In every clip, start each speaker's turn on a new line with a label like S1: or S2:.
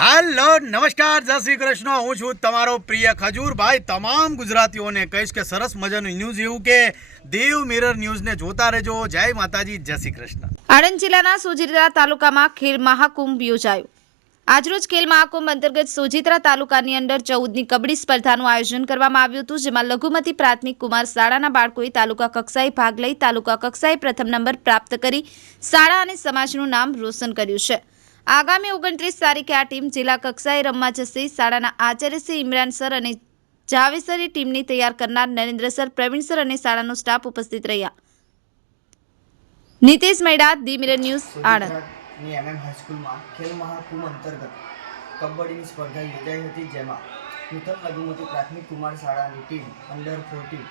S1: હાલો, નમસ્કાર, જય શ્રી કૃષ્ણ. હું છું તમારો પ્રિય ખજૂર ભાઈ તમામ ગુજરાતીઓને કહીશ કે સરસ મજાનું ન્યૂઝ એવું કે દેવ મિરર ન્યૂઝને જોતા રહેજો. જય માતાજી, જય શ્રી કૃષ્ણ.
S2: આણંદ જિલ્લાના સોજિત્રા તાલુકામાં ખેલ મહાકુંભ યોજાયો. આજરોજ ખેલ મહાકુંભ અંતર્ગત સોજિત્રા તાલુકાની અંદર ચૌદની કબડ્ડી સ્પર્ધાનું આયોજન કરવામાં આવ્યું હતું, જેમાં લઘુમતી પ્રાથમિક કુમાર શાળાના બાળકોએ તાલુકા કક્ષાએ ભાગ લઈ તાલુકા કક્ષાએ પ્રથમ નંબર પ્રાપ્ત કરી શાળા અને સમાજનું નામ રોશન કર્યું છે. આગામી ઓગણત્રીસ તારીખે આ ટીમ જિલ્લા કક્ષાએ રમવા જશે. શાળાના આચાર્ય શ્રી ઇમરાન સર અને જાવેસરી ટીમની તૈયાર કરનાર નરેન્દ્ર સર પ્રવીણ સર અને શાળાનો સ્ટાફ ઉપસ્થિત રહ્યા. Nitish Maida the mirror news Anand.
S3: MM હાઈસ્કૂલમાં Khel Mahakumbh અંતર્ગત કબડ્ડીની સ્પર્ધા યોજાઈ હતી જેમાં નૂતન લઘુમતી પ્રાથમિક કુમાર શાળાની ટીમ અંડર ફોર્ટીન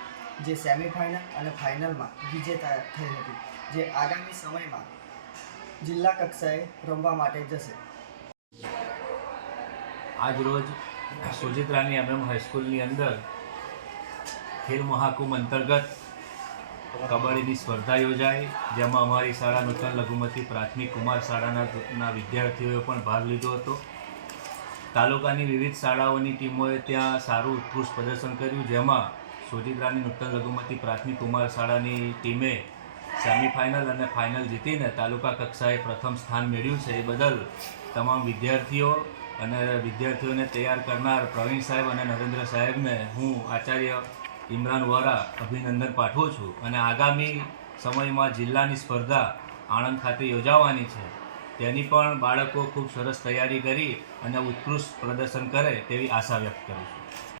S3: જે સેમિફાઇનલ અને ફાઇનલમાં વિજેતા થઈ હતી. જે આગામી સમયમાં જિલ્લા કક્ષાએ રમવા માટે જશે.
S4: આજ રોજ સોજિત્રાની એમએમ હાઈસ્કૂલની અંદર ખેલ મહાકુંભ અંતર્ગત કબડ્ડીની સ્પર્ધા યોજાઈ, જેમાં અમારી શાળા નૂતન લઘુમતી પ્રાથમિક કુમાર શાળાના વિદ્યાર્થીઓએ પણ ભાગ લીધો હતો. તાલુકાની વિવિધ શાળાઓની ટીમોએ ત્યાં સારું ઉત્કૃષ્ટ પ્રદર્શન કર્યું, જેમાં સોજિત્રાની નૂતન લઘુમતી પ્રાથમિક કુમાર શાળાની ટીમે સેમિફાઇનલ અને ફાઇનલ જીતીને તાલુકા કક્ષાએ પ્રથમ સ્થાન મેળવ્યું છે. એ બદલ તમામ વિદ્યાર્થીઓ અને વિદ્યાર્થીઓને તૈયાર કરનાર પ્રવીણ સાહેબ અને નરેન્દ્ર સાહેબને હું આચાર્ય ઇમરાન વોરા અભિનંદન પાઠવું છું અને આગામી સમયમાં જિલ્લાની સ્પર્ધા આણંદ ખાતે યોજાવાની છે. તેની પણ બાળકો ખૂબ સરસ તૈયારી કરી અને ઉત્કૃષ્ટ પ્રદર્શન કરે તેવી આશા વ્યક્ત કરું છું.